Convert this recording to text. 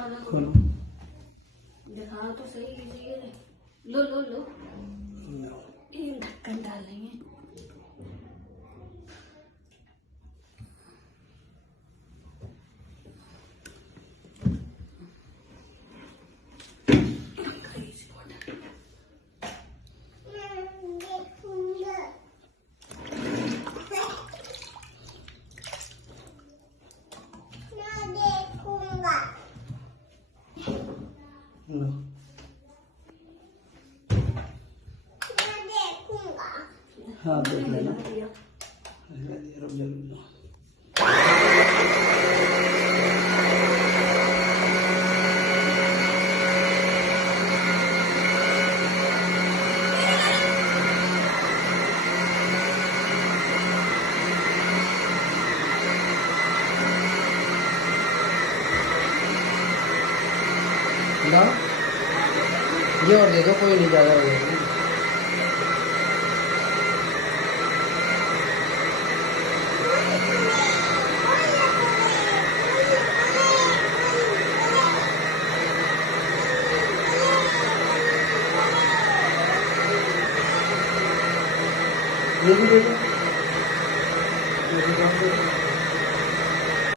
खोलो, दिखाओ तो सही लीजिए। लो लो लो, ये ढक्कन डालेंगे। लो। हाँ देख लेना, रुक जाओ। ना ये और दे दो, कोई नहीं ज़्यादा हो जाएगा। ये भी दे दो, ये भी दे दो।